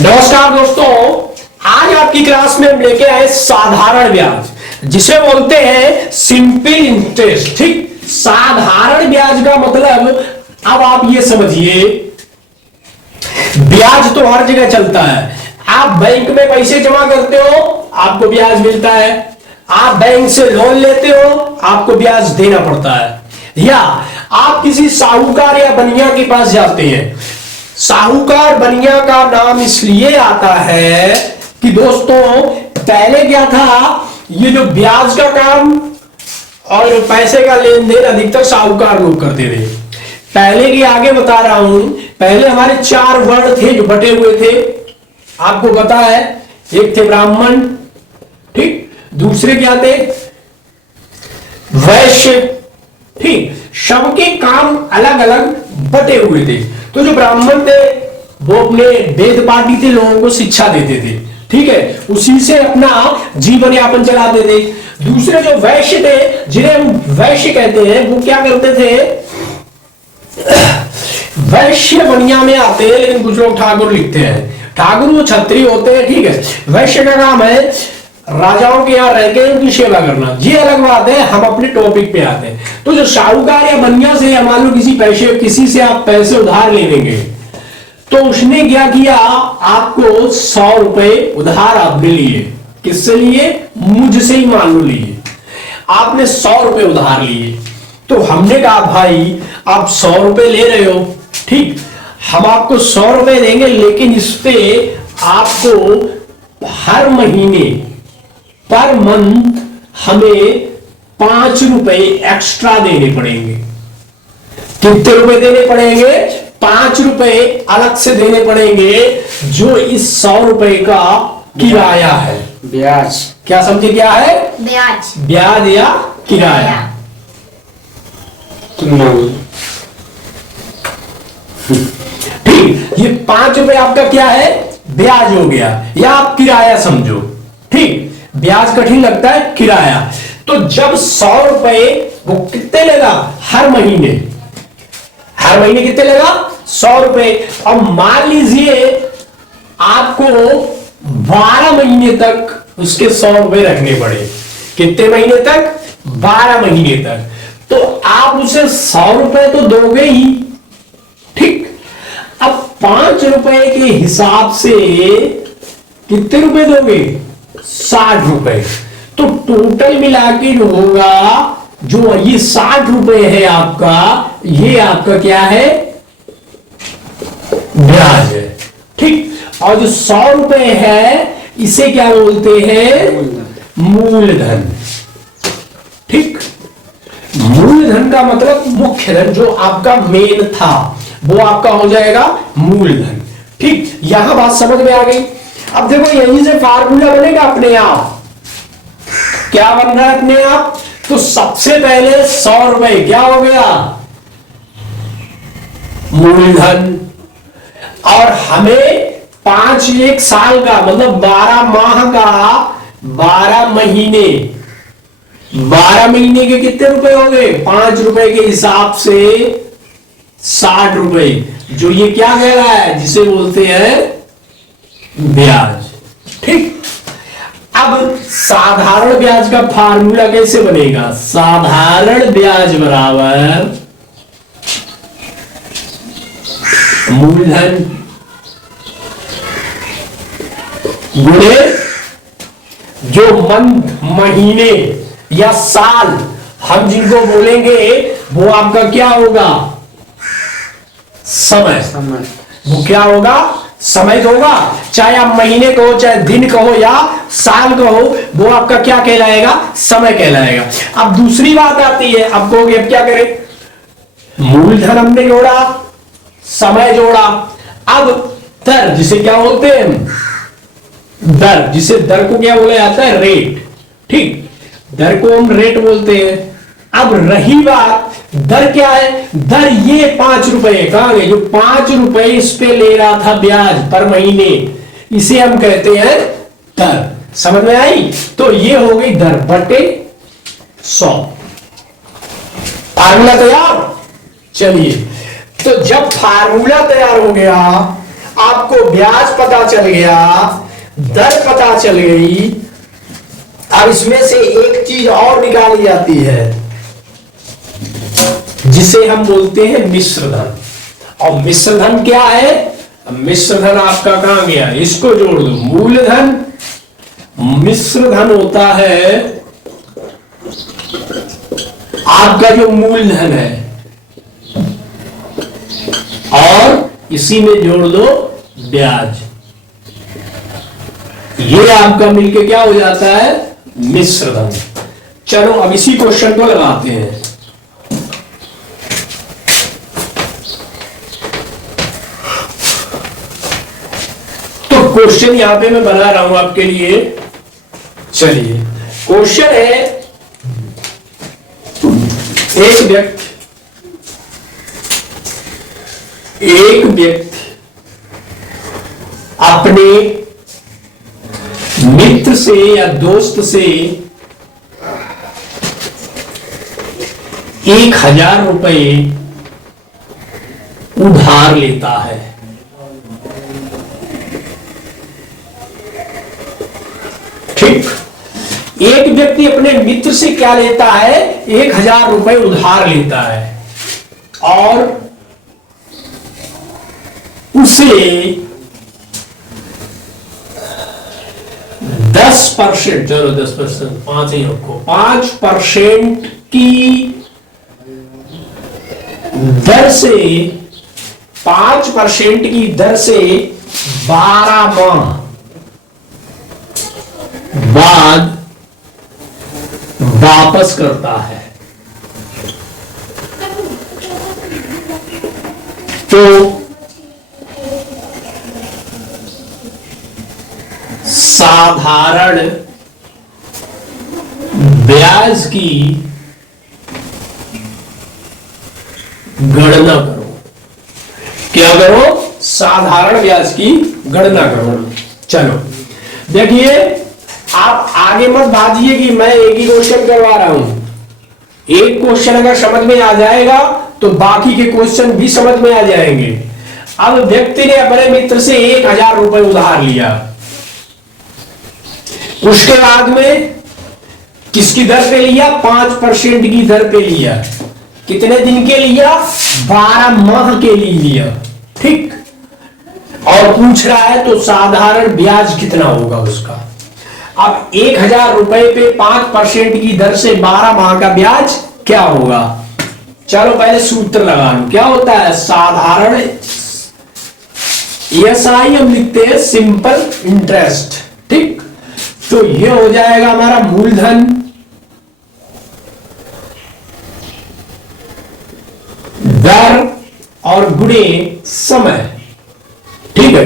नमस्कार दोस्तों, आज आपकी क्लास में हम लेके आए साधारण ब्याज, जिसे बोलते हैं सिंपल इंटरेस्ट। ठीक, साधारण ब्याज का मतलब अब आप ये समझिए, ब्याज तो हर जगह चलता है। आप बैंक में पैसे जमा करते हो, आपको ब्याज मिलता है। आप बैंक से लोन लेते हो, आपको ब्याज देना पड़ता है। या आप किसी साहूकार या बनिया के पास जाते हैं। साहूकार बनिया का नाम इसलिए आता है कि दोस्तों पहले क्या था, ये जो ब्याज का काम और पैसे का लेन देन अधिकतर साहूकार लोग करते थे। पहले की आगे बता रहा हूं, पहले हमारे 4 वर्ण थे जो बटे हुए थे, आपको पता है। एक थे ब्राह्मण, ठीक, दूसरे क्या थे, वैश्य, ठीक। सबके काम अलग अलग बटे हुए थे। तो जो ब्राह्मण थे वो अपने वेद पाठी थे, लोगों को शिक्षा देते थे, ठीक है, उसी से अपना जीवन यापन चलाते थे। दूसरे जो वैश्य थे, जिन्हें हम वैश्य कहते हैं, वो क्या करते थे, वैश्य बनिया में आते हैं, लेकिन कुछ लोग ठाकुर लिखते हैं। ठाकुर वो क्षत्रिय होते हैं, ठीक है। वैश्य का काम है राजाओं के यहाँ रह के उनकी सेवा करना। ये अलग बात है, हम अपने टॉपिक पे आते हैं। तो जो साहूकार या बनिया से या मान लो किसी से आप पैसे उधार ले लेंगे, तो उसने क्या किया, आपको 100 रुपए उधार आपने लिए। किससे लिए? मुझसे ही मान लो लिए। आपने 100 रुपए उधार लिए, तो हमने कहा भाई आप 100 रुपए ले रहे हो, ठीक, हम आपको 100 रुपए देंगे, लेकिन इस पे आपको हर महीने पर मंथ हमें 5 रुपए एक्स्ट्रा देने पड़ेंगे। कितने रुपए देने पड़ेंगे? 5 रुपए अलग से देने पड़ेंगे, जो इस 100 रुपए का किराया है। ब्याज। क्या समझे क्या है? ब्याज। ब्याज या किराया। ठीक, ये 5 रुपए आपका क्या है? ब्याज हो गया, या आप किराया समझो। ठीक, ब्याज कठिन लगता है, किराया। तो जब 100 रुपए वो कितने लेगा? हर महीने कितने लेगा? 100 रुपए। अब मान लीजिए आपको 12 महीने तक उसके 100 रुपए रखने पड़े। कितने महीने तक? 12 महीने तक। तो आप उसे 100 रुपए तो दोगे ही, ठीक। अब 5 रुपए के हिसाब से कितने रुपए दोगे? 60 रुपए। तो टोटल मिला के जो होगा, जो ये 60 रुपए है आपका, ये आपका क्या है? ब्याज है, ठीक। और जो 100 रुपए है, इसे क्या बोलते हैं? मूलधन, ठीक। मूलधन का मतलब मुख्य धन, जो आपका मेन था, वो आपका हो जाएगा मूलधन, ठीक। यहां बात समझ में आ गई। अब देखो यहीं से फार्मूला बनेगा अपने आप। क्या बन रहा है अपने आप? तो सबसे पहले 100 रुपए क्या हो गया? मूलधन। और हमें 5 एक साल का मतलब 12 माह का 12 महीने, 12 महीने के कितने रुपए हो गए? 5 रुपए के हिसाब से 60 रुपए, जो ये क्या कह रहा है, जिसे बोलते हैं ब्याज, ठीक। अब साधारण ब्याज का फार्मूला कैसे बनेगा? साधारण ब्याज बराबर मूलधन गुणे जो मंथ, महीने या साल हम जिनको बोलेंगे, वो आपका क्या होगा? समय। वो क्या होगा? समय होगा। चाहे आप महीने कहो, चाहे दिन कहो या साल कहो, वो आपका क्या कहलाएगा? समय कहलाएगा। अब दूसरी बात आती है, अब कहोगे अब क्या करें? मूलधन हमने जोड़ा, समय जोड़ा, अब दर, जिसे क्या बोलते हैं? दर, जिसे दर को क्या बोला जाता है? रेट, ठीक। दर को हम रेट बोलते हैं। अब रही बात, दर क्या है? दर ये 5 रुपए कहां गए? जो 5 रुपए इस पे ले रहा था ब्याज पर महीने, इसे हम कहते हैं दर। समझ में आई? तो ये हो गई दर बटे 100। फार्मूला तैयार। चलिए, तो जब फार्मूला तैयार हो गया, आपको ब्याज पता चल गया, दर पता चल गई। अब इसमें से एक चीज और निकाली जाती है जिसे हम बोलते हैं मिश्र धन। और मिश्र धन क्या है? मिश्र धन आपका कहां गया, इसको जोड़ दो। मूलधन, मिश्र धन होता है आपका जो मूलधन है, और इसी में जोड़ दो ब्याज। ये आपका मिलके क्या हो जाता है? मिश्र धन। चलो अब इसी क्वेश्चन को लगाते हैं। तो क्वेश्चन यहां पे मैं बना रहा हूं आपके लिए। चलिए, क्वेश्चन है, एक व्यक्ति अपने मित्र से या दोस्त से 1,000 रुपए उधार लेता है। ठीक, एक व्यक्ति अपने मित्र से क्या लेता है? 1,000 रुपए उधार लेता है, और उसे 10%, चलो 10%, 5 ही रखो, 5% की दर से, 5% की दर से 12 माह बाद वापस करता है। तो साधारण ब्याज की गणना करो। क्या करो? साधारण ब्याज की गणना करो। चलो देखिए, आप आगे मत भाजिए कि मैं एक ही क्वेश्चन करवा रहा हूं। एक क्वेश्चन अगर समझ में आ जाएगा तो बाकी के क्वेश्चन भी समझ में आ जाएंगे। अब व्यक्ति ने अपने मित्र से 1,000 रुपए उधार लिया, उसके बाद में किसकी दर पे लिया? 5% की दर पे लिया। कितने दिन के लिया? 12 माह के लिए लिया। ठीक, और पूछ रहा है तो साधारण ब्याज कितना होगा उसका। अब 1,000 रुपए पे 5% की दर से 12 माह का ब्याज क्या होगा? चलो पहले सूत्र लगा लो। क्या होता है? साधारण ESI हम लिखते हैं सिंपल इंटरेस्ट। ठीक, तो ये हो जाएगा हमारा मूलधन दर और गुणे समय, ठीक है,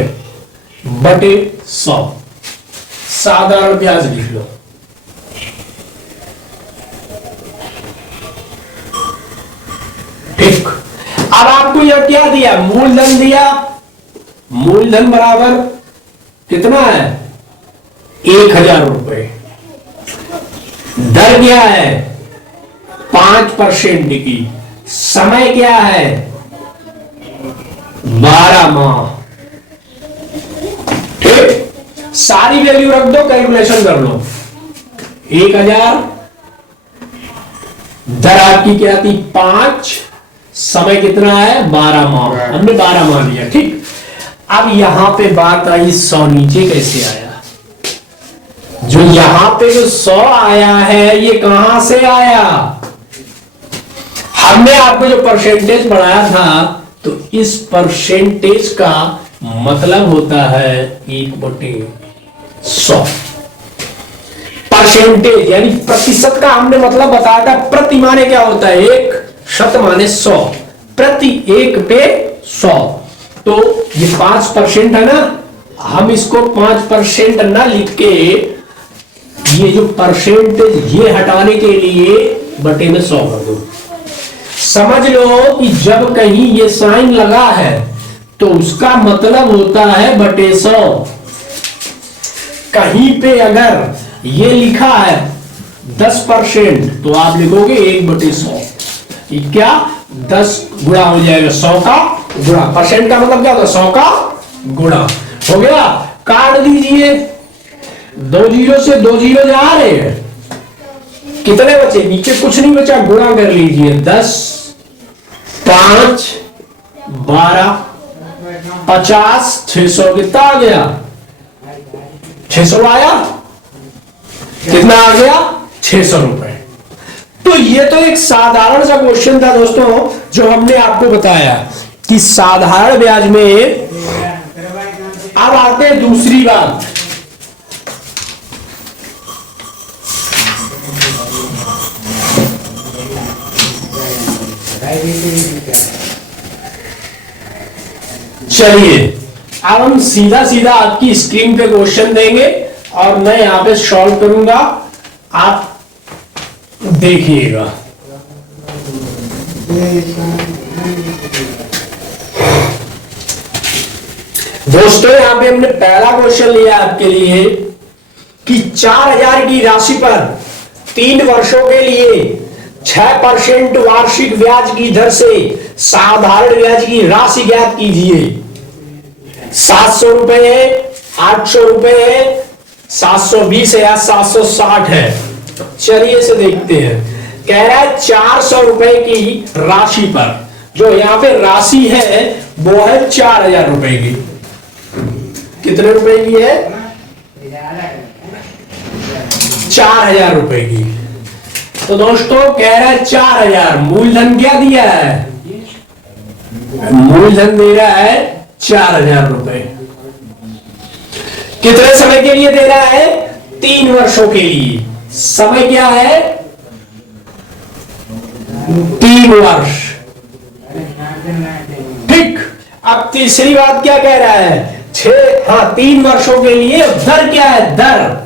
बटे 100। साधारण ब्याज लिख लो। ठीक, अब आपको यह क्या दिया? मूलधन दिया। मूलधन बराबर कितना है? 1,000 रुपए। दर क्या है? 5% की। समय क्या है? 12 माह। ठीक, सारी वैल्यू रख दो, कैलकुलेशन कर लो। 1,000, दर आपकी क्या थी? 5, समय कितना है? 12 माह। हमने 12 माह लिया। ठीक, अब यहां पे बात आई 100 नीचे कैसे आया? जो यहां पे जो 100 आया है ये कहां से आया? हमने आपको जो परसेंटेज पढ़ाया था, तो इस परसेंटेज का मतलब होता है 1/100। परसेंटेज यानी प्रतिशत का हमने मतलब बताया था। प्रति माने क्या होता है? 1, शत माने 100, प्रति 1 पे 100। तो ये 5% है ना, हम इसको 5% ना लिख के ये जो परसेंटेज ये हटाने के लिए बटे में 100 कर दो। समझ लो कि जब कहीं ये साइन लगा है तो उसका मतलब होता है बटे 100। कहीं पे अगर ये लिखा है 10% तो आप लिखोगे 1/100। क्या 10 गुणा हो जाएगा 100 का गुणा। परसेंट का मतलब क्या होता है? 100 का गुणा हो गया। काट दीजिए, 2 जीरो से 2 जीरो जा रहे हैं, कितने बचे, नीचे कुछ नहीं बचा, गुणा कर लीजिए। 10 5 12 50 600 कितना आ गया, 600 आया, कितना आ गया 600 रुपए। तो ये तो एक साधारण सा क्वेश्चन था दोस्तों, जो हमने आपको बताया कि साधारण ब्याज में। अब आते हैं दूसरी बात, चलिए अब हम सीधा सीधा आपकी स्क्रीन पे क्वेश्चन देंगे और मैं यहां पे सॉल्व करूंगा, आप देखिएगा। दोस्तों यहां पे हमने पहला क्वेश्चन लिया आपके लिए कि 4000 की राशि पर 3 वर्षों के लिए 6% वार्षिक ब्याज की दर से साधारण ब्याज की राशि ज्ञात कीजिए। 700 रुपए है, 800 रुपए है, 720 है या 760 है। चलिए इसे देखते हैं। कह रहा है 400 रुपए की राशि पर, जो यहां पे राशि है वो है 4000 रुपए की। कितने रुपए की है, 4000 रुपए की। तो दोस्तों कह रहा है 4000, मूलधन क्या दिया है, मूलधन दे रहा है 4000 रुपए। कितने समय के लिए दे रहा है, 3 वर्षों के लिए। समय क्या है, 3 वर्ष। ठीक। अब तीसरी बात क्या कह रहा है, 3 वर्षों के लिए। दर क्या है, दर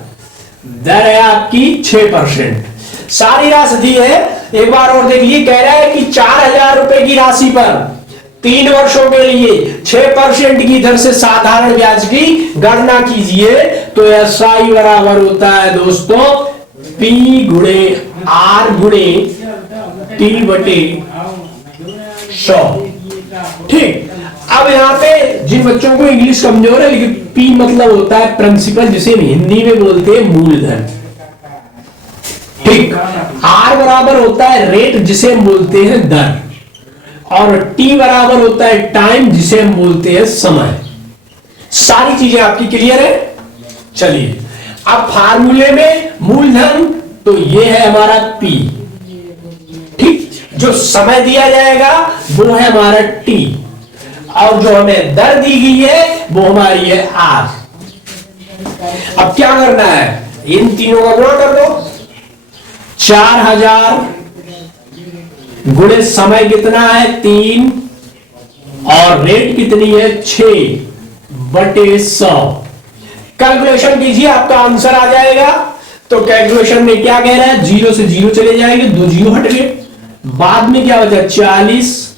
है आपकी 6%। सारी राशि दी है, एक बार और देखिए। कह रहा है कि 4000 रुपए की राशि पर 3 वर्षों के लिए 6% की दर से साधारण ब्याज की गणना कीजिए। तो SI बराबर होता है दोस्तों P गुणे R गुणे T बटे 100। ठीक। अब यहाँ पे जिन बच्चों को इंग्लिश कमजोर है, लेकिन P मतलब होता है प्रिंसिपल, जिसे हिंदी में बोलते हैं मूलधन। ठीक। R बराबर होता है रेट, जिसे हम बोलते हैं दर, और T बराबर होता है टाइम, जिसे हम बोलते हैं समय। सारी चीजें आपकी क्लियर है। चलिए अब फार्मूले में मूलधन, तो ये है हमारा P। ठीक। जो समय दिया जाएगा वो है हमारा T, और जो हमें दर दी गई है वो हमारी है R। अब क्या करना है, इन तीनों का गुणा कर दो। 4000 गुणे समय कितना है 3, और रेट कितनी है 6 बटे 100। कैलकुलेशन कीजिए, आपका आंसर आ जाएगा। तो कैलकुलेशन में क्या कह रहा है, 0 से 0 चले जाएंगे, 2 जीरो हट गए। बाद में क्या बचा, 40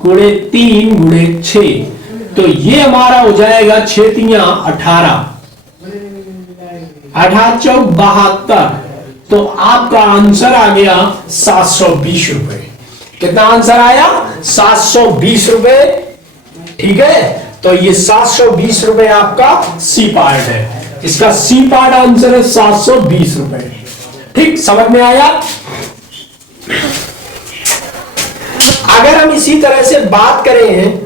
गुणे 3 गुणे 6। तो ये हमारा हो जाएगा 6 तिया 18, 18 चौक 72। तो आपका आंसर आ गया 720 रुपए। कितना आंसर आया, 720 रुपए। ठीक है, तो ये 720 रुपए आपका सी पार्ट है। इसका सी पार्ट आंसर है 720 रुपए। ठीक, समझ में आया। अगर हम इसी तरह से बात करें,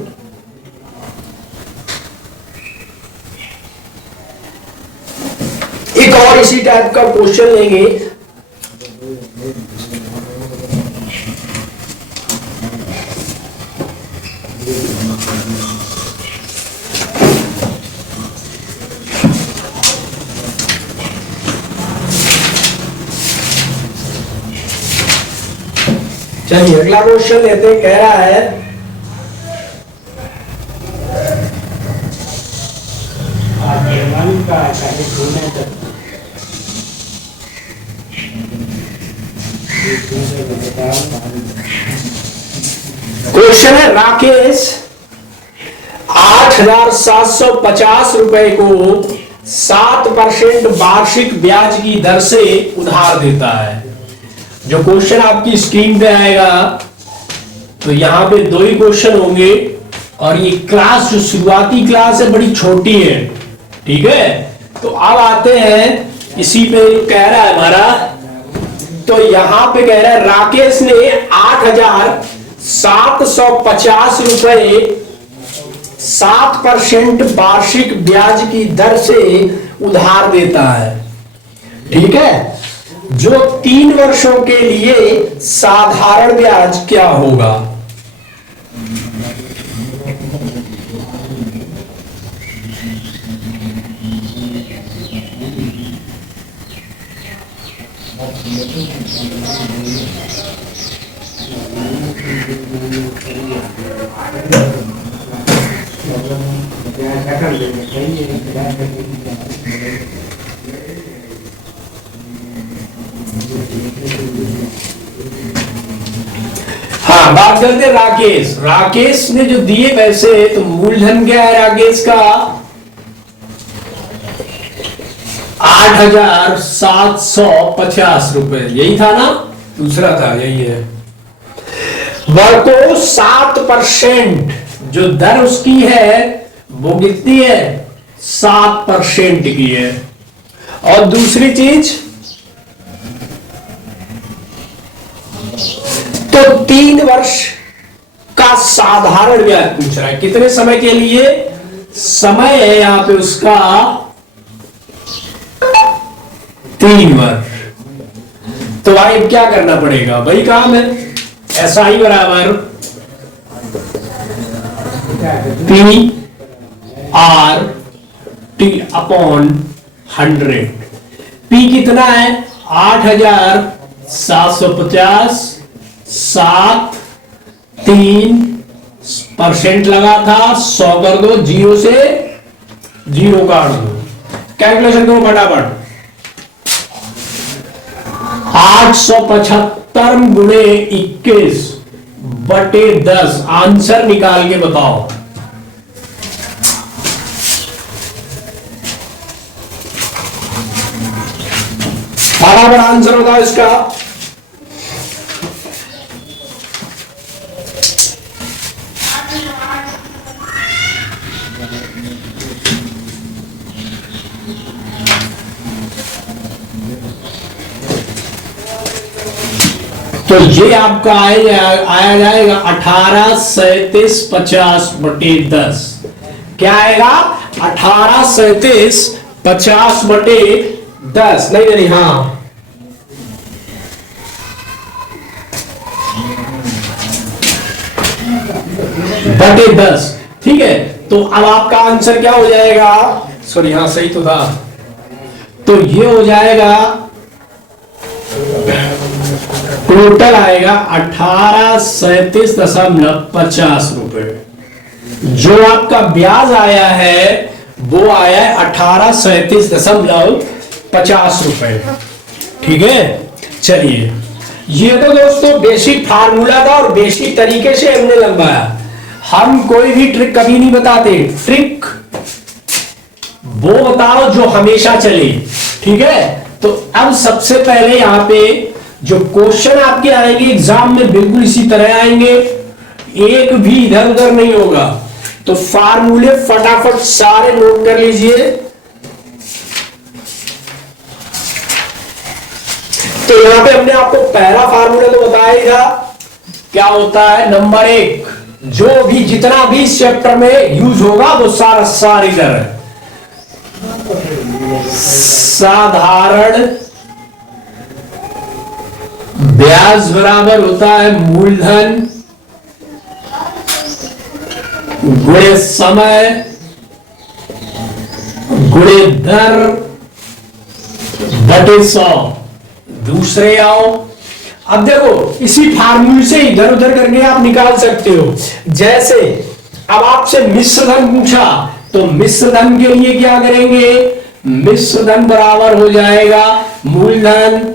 एक और इसी टाइप का क्वेश्चन लेंगे। चलिए अगला क्वेश्चन लेते हैं। कह रहा है क्वेश्चन है, राकेश 8750 रुपए को 7% वार्षिक ब्याज की दर से उधार देता है। जो क्वेश्चन आपकी स्क्रीन पे आएगा, तो यहां पे 2 ही क्वेश्चन होंगे। और ये क्लास जो शुरुआती क्लास है बड़ी छोटी है, ठीक है। तो अब आते हैं इसी पे कह रहा है हमारा, तो यहां पे कह रहा है राकेश ने 8,750 रुपए 7% वार्षिक ब्याज की दर से उधार देता है, ठीक है। जो 3 वर्षों के लिए साधारण ब्याज क्या होगा? हाँ, बात करते हैं राकेश। राकेश ने जो दिए पैसे, तो मूलधन क्या है राकेश का? 8,750 रुपए, यही था ना? दूसरा था, यही है। वह तो 7% जो दर उसकी है वो कितनी है? 7% की है। और दूसरी चीज, तो 3 वर्ष का साधारण ब्याज पूछ रहा है। कितने समय के लिए? समय है यहां पे उसका 3 वर्ष। तो भाई क्या करना पड़ेगा? वही काम है, SI बराबर PRT अपॉन 100। P कितना है? 8,750, 7,3% लगा था, 100 कर दो, 0 से 0 काट दो, कैलकुलेशन करो फटाफट। 875 गुणे 21 बटे 10, आंसर निकाल के बताओ। बराबर आंसर बताओ इसका। तो ये आपका आया जाएगा 183750 बटे 10। क्या आएगा? 183750 बटे 10। नहीं नहीं, हाँ, बटे 10, ठीक है। तो अब आपका आंसर क्या हो जाएगा? सॉरी, हाँ सही तो था। तो ये हो जाएगा, टोटल आएगा 1837.50 रुपए। जो आपका ब्याज आया है वो आया है 1837.50 रुपए, ठीक है। चलिए, ये तो दोस्तों बेसिक फार्मूला था और बेसिक तरीके से हमने लंबाया। हम कोई भी ट्रिक कभी नहीं बताते, ट्रिक वो बताओ जो हमेशा चले, ठीक है। तो अब सबसे पहले यहां पे जो क्वेश्चन आपके आएंगे एग्जाम में बिल्कुल इसी तरह आएंगे, एक भी इधर उधर नहीं होगा। तो फार्मूले फटाफट सारे नोट कर लीजिए। तो यहां पे हमने आपको पहला फार्मूला तो बताया ही था, क्या होता है? नंबर 1, जो भी जितना भी इस चैप्टर में यूज होगा वो सारा इधर है। साधारण ब्याज बराबर होता है मूलधन गुणे समय गुणे दर बटे 100। दूसरे आओ, अब देखो इसी फार्मूले से इधर उधर करके आप निकाल सकते हो। जैसे अब आपसे मिश्र धन पूछा, तो मिश्र धन के लिए क्या करेंगे? मिश्र धन बराबर हो जाएगा मूलधन,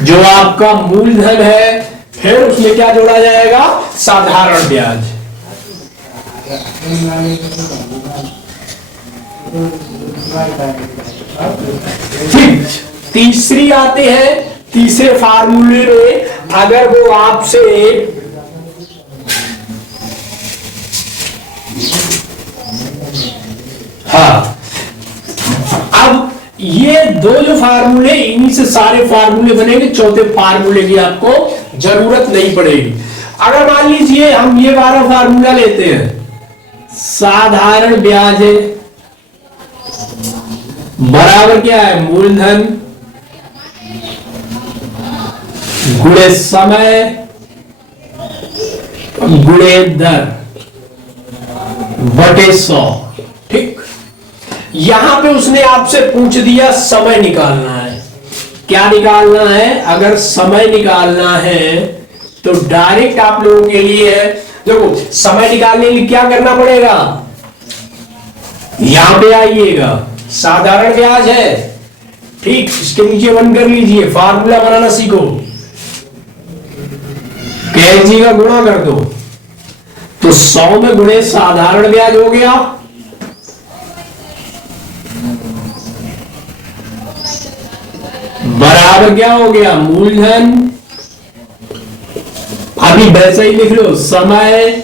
जो आपका मूलधन है, फिर उसमें क्या जोड़ा जाएगा? साधारण ब्याज। ठीक, तीसरी आते हैं। तीसरे फार्मूले में अगर वो आपसे हाँ, अब ये दो जो फार्मूले, इन्हीं से सारे फार्मूले बनेंगे, चौथे फार्मूले की आपको जरूरत नहीं पड़ेगी। अगर मान लीजिए हम ये वाला फार्मूला लेते हैं, साधारण ब्याज है बराबर क्या है, मूलधन गुणे समय गुणे दर बटे 100। ठीक, यहां पे उसने आपसे पूछ दिया समय निकालना है। क्या निकालना है? अगर समय निकालना है तो डायरेक्ट आप लोगों के लिए है, देखो समय निकालने के लिए क्या करना पड़ेगा, यहां पे आइएगा, साधारण ब्याज है, ठीक, इसके नीचे 1 कर लीजिए, फार्मूला बनाना सीखो, kg का गुणा कर दो, तो 100 में गुणे साधारण ब्याज हो गया, बराबर क्या हो गया, मूलधन, अभी वैसे ही लिख लो, समय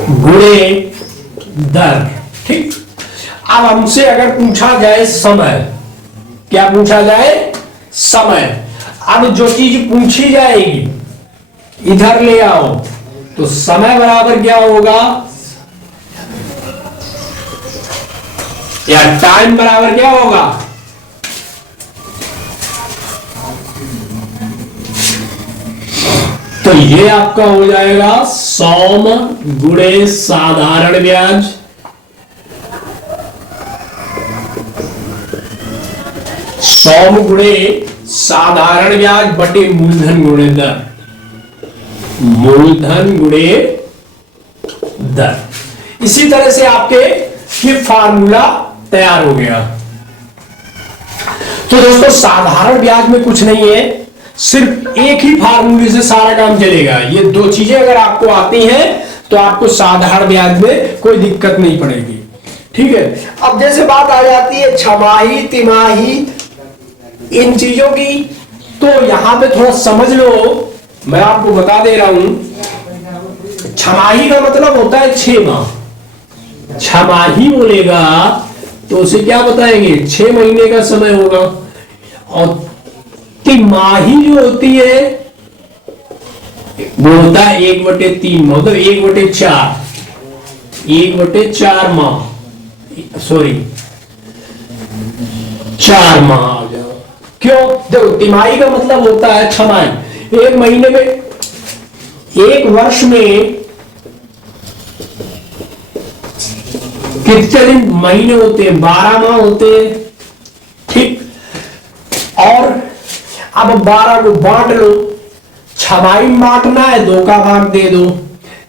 गुणे दर। ठीक, अब हमसे अगर पूछा जाए समय, क्या पूछा जाए, समय, अब जो चीज पूछी जाएगी इधर ले आओ, तो समय बराबर क्या होगा, या टाइम बराबर क्या होगा, तो ये आपका हो जाएगा 100 गुणे साधारण ब्याज, गुणे साधारण ब्याज बटे मूलधन गुणे दर, मूलधन गुणे दर। इसी तरह से आपके ये फार्मूला तैयार हो गया। तो दोस्तों साधारण ब्याज में कुछ नहीं है, सिर्फ एक ही फार्मूले से सारा काम चलेगा। ये दो चीजें अगर आपको आती हैं तो आपको साधारण ब्याज में कोई दिक्कत नहीं पड़ेगी। ठीक है, अब जैसे बात आ जाती है छमाही तिमाही इन चीजों की, तो यहां पे थोड़ा समझ लो, मैं आपको बता दे रहा हूं। छमाही का मतलब होता है 6 माह। छमाही बोलेगा तो उसे क्या बताएंगे, 6 महीने का समय होगा। और तिमाही जो होती है वो होता है 1/3 माह, मतलब 1/4, 1/4 माह, सॉरी 4 माह आ जाओ। क्यों, देखो तिमाही का मतलब होता है छमाही, एक महीने में, एक वर्ष में कितने दिन महीने होते हैं, 12 माह होते हैं। ठीक, और अब 12 को बांट लो, छमाही में बांटना है 2 का भाग दे दो,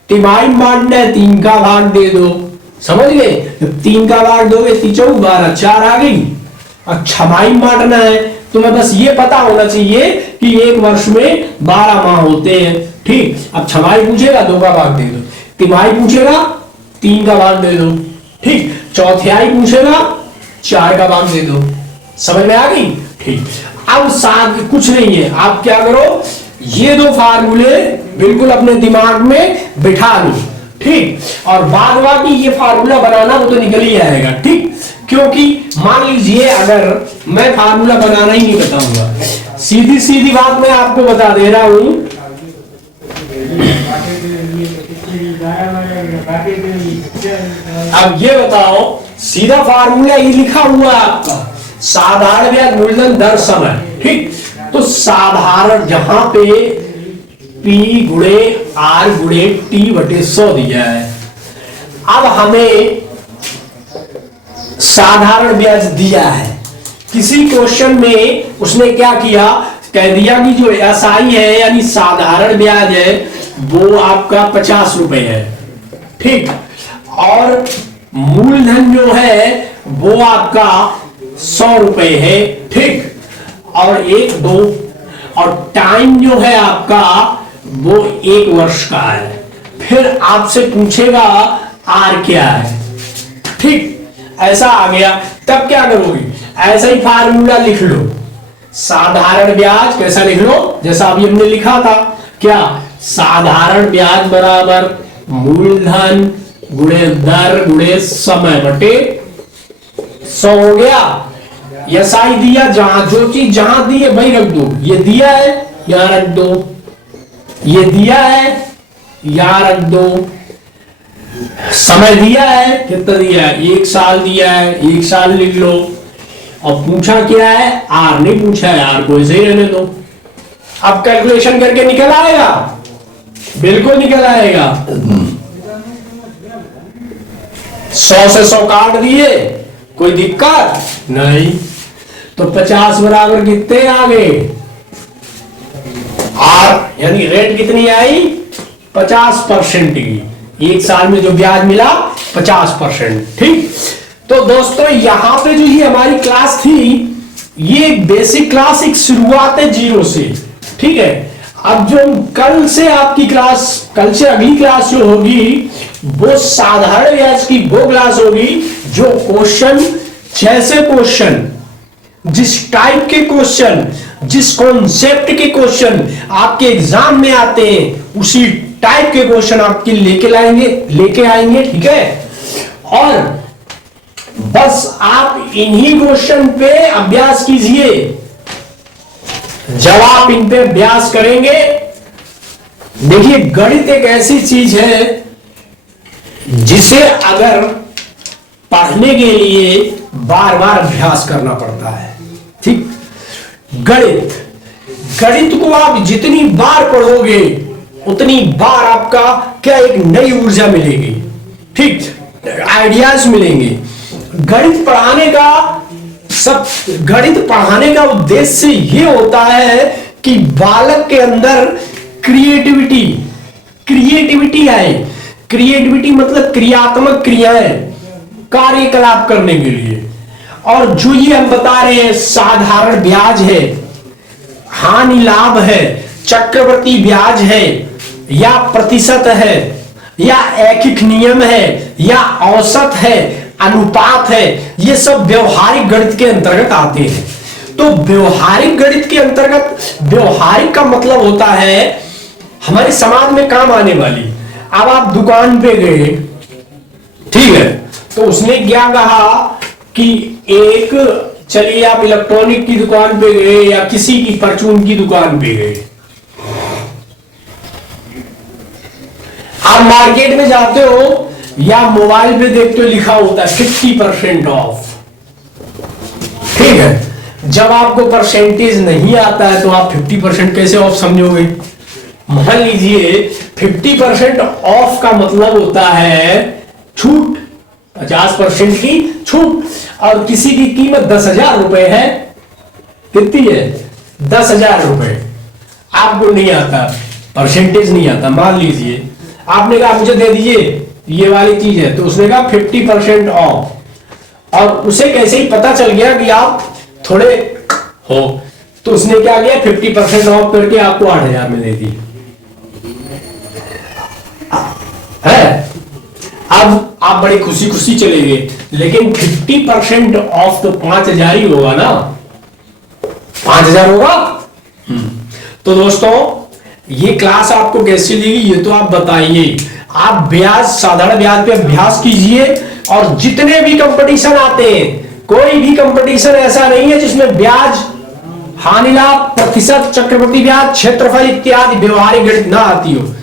तिमाही में बांटना है 3 का भाग दे दो, समझ गए, 3 का भाग दोगे 3 12 4 आ गई। अब छमाही में बांटना है, तुम्हें बस ये पता होना चाहिए कि एक वर्ष में 12 माह होते हैं। ठीक, अब छमाही पूछेगा 2 का भाग दे दो, तिमाही पूछेगा 3 का भाग दे दो, ठीक, चौथाई पूछेगा 4 का भाग दे दो, समझ में आ गई। ठीक, अब साथ कुछ नहीं है, आप क्या करो, ये 2 फार्मूले बिल्कुल अपने दिमाग में बिठा लो। ठीक, और बाद बाकी ये फार्मूला बनाना वो तो निकल ही आएगा। ठीक, क्योंकि मान लीजिए अगर मैं फार्मूला बनाना ही नहीं बताऊंगा, सीधी सीधी बात मैं आपको बता दे रहा हूं, अब ये बताओ, सीधा फार्मूला ये लिखा हुआ है आपका, साधारण ब्याज मूलधन दर समय। ठीक, तो साधारण जहां पे P गुणे R गुणे T बटे 100 दिया है, अब हमें साधारण ब्याज दिया है। किसी क्वेश्चन में उसने क्या किया, कह दिया कि जो SI है यानी साधारण ब्याज है वो आपका 50 रुपए है। ठीक, और मूलधन जो है वो आपका 100 रुपए है। ठीक, और 1 2 और टाइम जो है आपका वो 1 वर्ष का है। फिर आपसे पूछेगा आर क्या है। ठीक, ऐसा आ गया, तब क्या करोगे, ऐसा ही फार्मूला लिख लो, साधारण ब्याज कैसा लिख लो, जैसा अभी हमने लिखा था, क्या, साधारण ब्याज बराबर मूलधन गुणे दर गुणे समय बटे 100 हो गया। एसआई दिया, जहां जो चीज जहां दी है वही रख दो। ये दिया है यहां रख दो, ये दिया है यहां रख दो। समय दिया है, कितना दिया है, 1 साल दिया है, 1 साल लिख लो। और पूछा क्या है, आर नहीं पूछा है, आर को ऐसे ही रहने दो। अब कैलकुलेशन करके निकल आएगा, बिल्कुल निकल आएगा। 100 से 100 काट दिए, कोई दिक्कत नहीं। तो 50 बराबर कितने आ गए, आर यानी रेट कितनी आई, 50% की। 1 साल में जो ब्याज मिला 50%। ठीक, तो दोस्तों यहां पे जो ये हमारी क्लास थी, ये बेसिक क्लास, एक शुरुआत है 0 से। ठीक है, अब जो कल से आपकी क्लास, कल से अगली क्लास जो होगी वो साधारण ब्याज की वो क्लास होगी जो क्वेश्चन, जैसे क्वेश्चन, जिस टाइप के क्वेश्चन, जिस कॉन्सेप्ट के क्वेश्चन आपके एग्जाम में आते हैं उसी टाइप के क्वेश्चन आपके लेके आएंगे। ठीक है, और बस आप इन्हीं क्वेश्चन पे अभ्यास कीजिए। जब आप इन पे अभ्यास करेंगे, देखिए गणित एक ऐसी चीज है जिसे अगर पढ़ने के लिए बार बार अभ्यास करना पड़ता है। ठीक, गणित को आप जितनी बार पढ़ोगे उतनी बार आपका क्या एक नई ऊर्जा मिलेगी। ठीक, आइडियाज मिलेंगे। गणित पढ़ाने का उद्देश्य ये होता है कि बालक के अंदर क्रिएटिविटी आए। क्रिएटिविटी मतलब क्रियात्मक क्रियाएं, कार्यकलाप करने के लिए। और जो ये हम बता रहे हैं साधारण ब्याज है, हानि लाभ है, चक्रवृद्धि ब्याज है, या प्रतिशत है, या ऐकिक नियम है, या औसत है, अनुपात है, ये सब व्यवहारिक गणित के अंतर्गत आते हैं। तो व्यवहारिक गणित के अंतर्गत, व्यवहारिक का मतलब होता है हमारे समाज में काम आने वाली। अब आप दुकान पे गए, ठीक है, तो उसने क्या कहा कि चलिए आप इलेक्ट्रॉनिक की दुकान पे गए या किसी की परचून की दुकान पे गए। आप मार्केट में जाते हो या मोबाइल पे देखते हो लिखा होता है 50% ऑफ। ठीक है, जब आपको परसेंटेज नहीं आता है तो आप 50% कैसे ऑफ समझोगे। मान लीजिए 50% ऑफ का मतलब होता है छूट, 50% की छूट। और किसी की कीमत 10,000 रुपए है, कितनी है, 10,000 रुपए। आपको नहीं आता, परसेंटेज नहीं आता, मान लीजिए आपने कहा मुझे दे दीजिए ये वाली चीज है, तो उसने कहा 50% ऑफ। और उसे कैसे ही पता चल गया कि आप थोड़े हो, तो उसने क्या किया, 50% ऑफ करके आपको 8,000 में दे दी है। अब आप बड़ी खुशी खुशी चले गए, लेकिन 50% ऑफ तो 5,000 ही होगा ना, 5,000 होगा। तो दोस्तों ये क्लास आपको कैसी लगी ये तो आप बताइए। आप ब्याज, साधारण ब्याज पे अभ्यास कीजिए। और जितने भी कंपटीशन आते हैं, कोई भी कंपटीशन ऐसा नहीं है जिसमें ब्याज, हानि लाभ, प्रतिशत, चक्रवृद्धि ब्याज, क्षेत्रफल इत्यादि व्यवहारिक गणित ना आती हो।